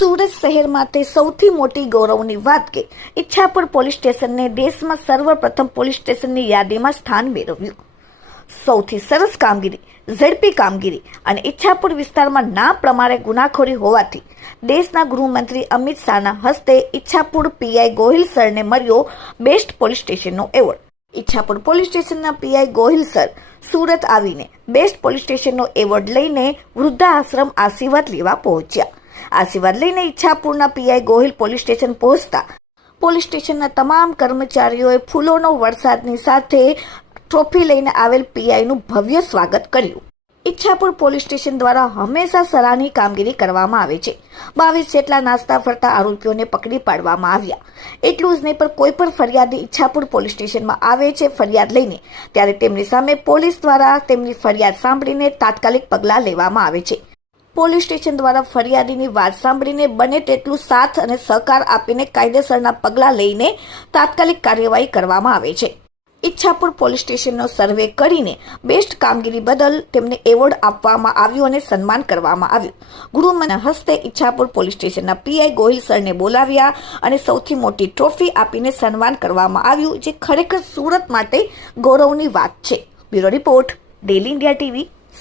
સુરત શહેર માટે સૌથી મોટી ગૌરવની વાત કે ઈચ્છાપુર પોલીસ સ્ટેશનને દેશમાં સર્વપ્રથમ પોલીસ સ્ટેશનની યાદીમાં સ્થાન મેળવ્યું. સૌથી સરસ કામગીરી, ઝડપી કામગીરી અને ઈચ્છાપુર વિસ્તારમાં ના પ્રમાણે ગુનાખોરી હોવાથી દેશના ગૃહમંત્રી અમિત શાહના હસ્તે ઈચ્છાપુર પીઆઈ ગોહિલ સરને મળ્યો બેસ્ટ પોલીસ સ્ટેશનનો એવોર્ડ. ઈચ્છાપુર પોલીસ સ્ટેશનના પીઆઈ ગોહિલ સર સુરત આવીને બેસ્ટ પોલીસ સ્ટેશનનો એવોર્ડ લઈને વૃદ્ધાશ્રમ આશીર્વાદ લેવા પહોંચ્યા. આશીર્વાદ લઈને ઈચ્છાપુરના પીઆઈ ગોહિલ પોલીસ સ્ટેશન પહોંચતા પોલીસ સ્ટેશનના તમામ કર્મચારીઓએ ફૂલોનો વરસાદની સાથે ટ્રોફી લઈને આવેલ પીઆઈનું ભવ્ય સ્વાગત કર્યું. ઈચ્છાપુર પોલીસ સ્ટેશન દ્વારા હંમેશા સરાહનીય કામગીરી કરવામાં આવે છે. 22 જેટલા નાસ્તા ફરતા આરોપીઓને પકડી પાડવામાં આવ્યા. એટલું જ નહીં, પણ કોઈ પણ ફરિયાદી ઈચ્છાપુર પોલીસ સ્ટેશનમાં આવે છે ફરિયાદ લઈને, ત્યારે તેમની સામે પોલીસ દ્વારા તેમની ફરિયાદ સાંભળીને તાત્કાલિક પગલાં લેવામાં આવે છે. પોલીસ સ્ટેશન દ્વારા ફરિયાદીની વાત સાંભળીને બને તેટલું સાથ અને સહકાર આપીને કાયદેસરના પગલાં લઈને તાત્કાલિક કાર્યવાહી કરવામાં આવે છે. ઈચ્છાપુર પોલીસ સ્ટેશનનો સર્વે કરીને બેસ્ટ કામગીરી બદલ તેમને એવોર્ડ આપવામાં આવ્યો અને સન્માન કરવામાં આવ્યું. ગૃહમંત્રીના હસ્તે ઈચ્છાપુર પોલીસ સ્ટેશનના પીઆઈ ગોહિલ સરને બોલાવ્યા અને સૌથી મોટી ટ્રોફી આપીને સન્માન કરવામાં આવ્યું, જે ખરેખર સુરત માટે ગૌરવની વાત છે. Bureau report, daily India TV.